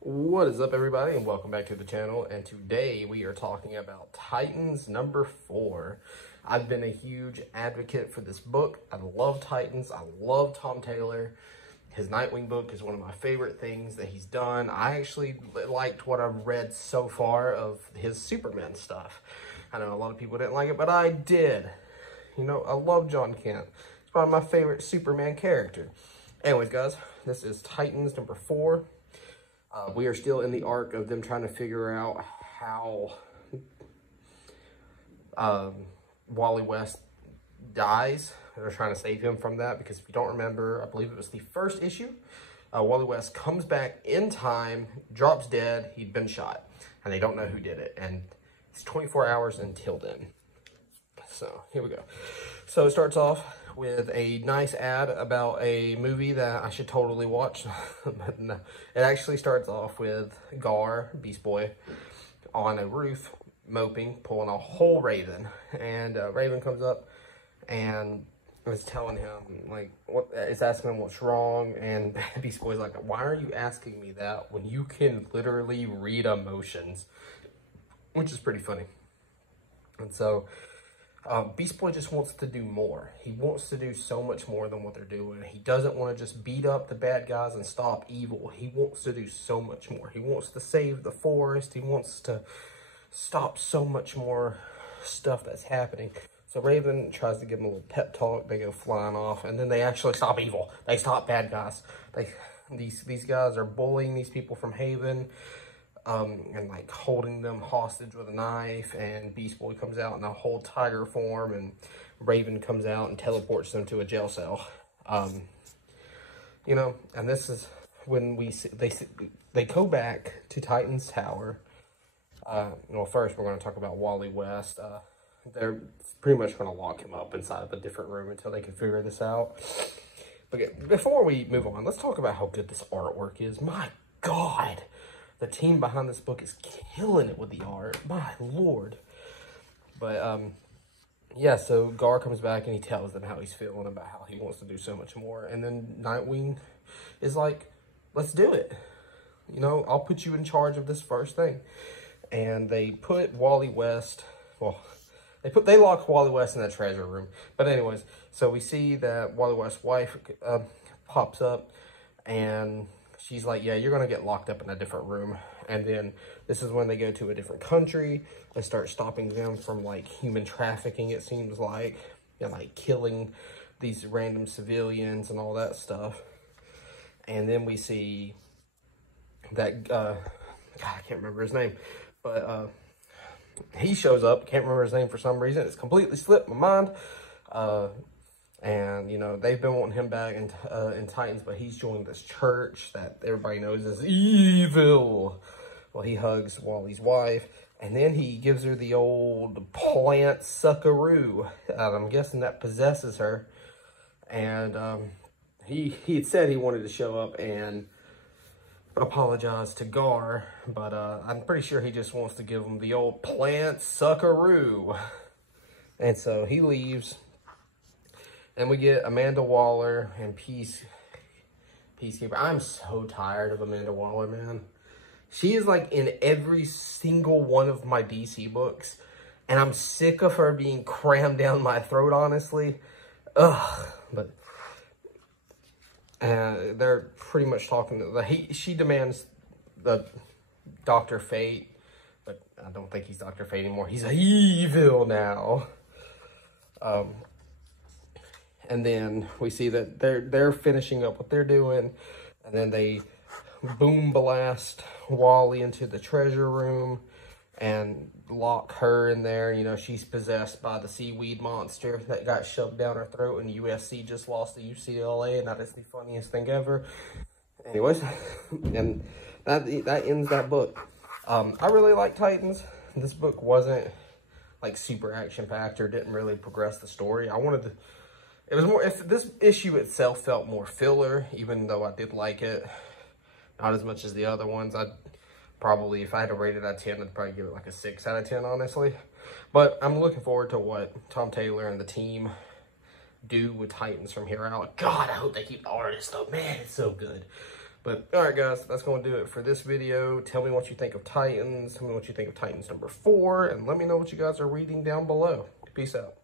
What is up, everybody, and welcome back to the channel. And today we are talking about Titans number 4. I've been a huge advocate for this book. I love Titans. I love Tom Taylor. His Nightwing book is one of my favorite things that he's done. I actually liked what I've read so far of his Superman stuff. I know a lot of people didn't like it, but I did. You know, I love John Kent. He's one of my favorite Superman characters. Anyways, guys, this is Titans number 4. We are still in the arc of them trying to figure out how Wally West dies. They're trying to save him from that because if you don't remember, I believe it was the first issue. Wally West comes back in time, drops dead, he'd been shot, and they don't know who did it. And it's 24 hours until then. So here we go. So it starts off with a nice ad about a movie that I should totally watch. But no, it actually starts off with Gar, Beast Boy, on a roof, moping, pulling a whole Raven. And Raven comes up and is telling him, like, is asking him what's wrong. And Beast Boy's like, why are you asking me that when you can literally read emotions? Which is pretty funny. And so Beast Boy just wants to do more. He wants to do so much more than what they're doing. He doesn't want to just beat up the bad guys and stop evil. He wants to do so much more. He wants to save the forest. He wants to stop so much more stuff that's happening. So Raven tries to give him a little pep talk. They go flying off, and then they actually stop evil. They stop bad guys. These guys are bullying these people from Haven. And like holding them hostage with a knife, and Beast Boy comes out in a whole tiger form, and Raven comes out and teleports them to a jail cell. You know, and this is when they go back to Titan's Tower. Well, first we're going to talk about Wally West. They're pretty much going to lock him up inside of a different room until they can figure this out. But before we move on, let's talk about how good this artwork is. My God. The team behind this book is killing it with the art. My Lord. But, yeah, so Gar comes back and he tells them how he's feeling about how he wants to do so much more. And then Nightwing is like, let's do it. You know, I'll put you in charge of this first thing. And they put Wally West, well, they lock Wally West in that treasure room. But anyways, so we see that Wally West's wife pops up, and she's like, yeah, you're going to get locked up in a different room. And then this is when they go to a different country. They start stopping them from, like, human trafficking, it seems like. And, like, killing these random civilians and all that stuff. And then we see that, God, I can't remember his name. But he shows up. Can't remember his name for some reason. It's completely slipped my mind. And, you know, they've been wanting him back in Titans, but he's joined this church that everybody knows is evil. Well, he hugs Wally's wife, and then he gives her the old plant suckaroo. I'm guessing that possesses her. And he had said he wanted to show up and apologize to Gar, but I'm pretty sure he just wants to give him the old plant suckaroo. And so he leaves. And we get Amanda Waller and Peacekeeper. I'm so tired of Amanda Waller, man. She is like in every single one of my DC books. And I'm sick of her being crammed down my throat, honestly. Ugh. But they're pretty much talking. She demands the Dr. Fate. But I don't think he's Dr. Fate anymore. He's evil now. And then we see that they're finishing up what they're doing. And then they boom blast Wally into the treasure room and lock her in there. You know, she's possessed by the seaweed monster that got shoved down her throat, and USC just lost to UCLA, and that is the funniest thing ever. Anyways, and that ends that book. I really like Titans. This book wasn't like super action-packed or didn't really progress the story. It was more, if this issue itself felt more filler, even though I did like it, not as much as the other ones. I'd probably, if I had to rate it out of 10, I'd probably give it like a 6 out of 10, honestly. But I'm looking forward to what Tom Taylor and the team do with Titans from here out. God, I hope they keep the artist though. Man, it's so good. But all right, guys, that's going to do it for this video. Tell me what you think of Titans. Tell me what you think of Titans number 4, and let me know what you guys are reading down below. Peace out.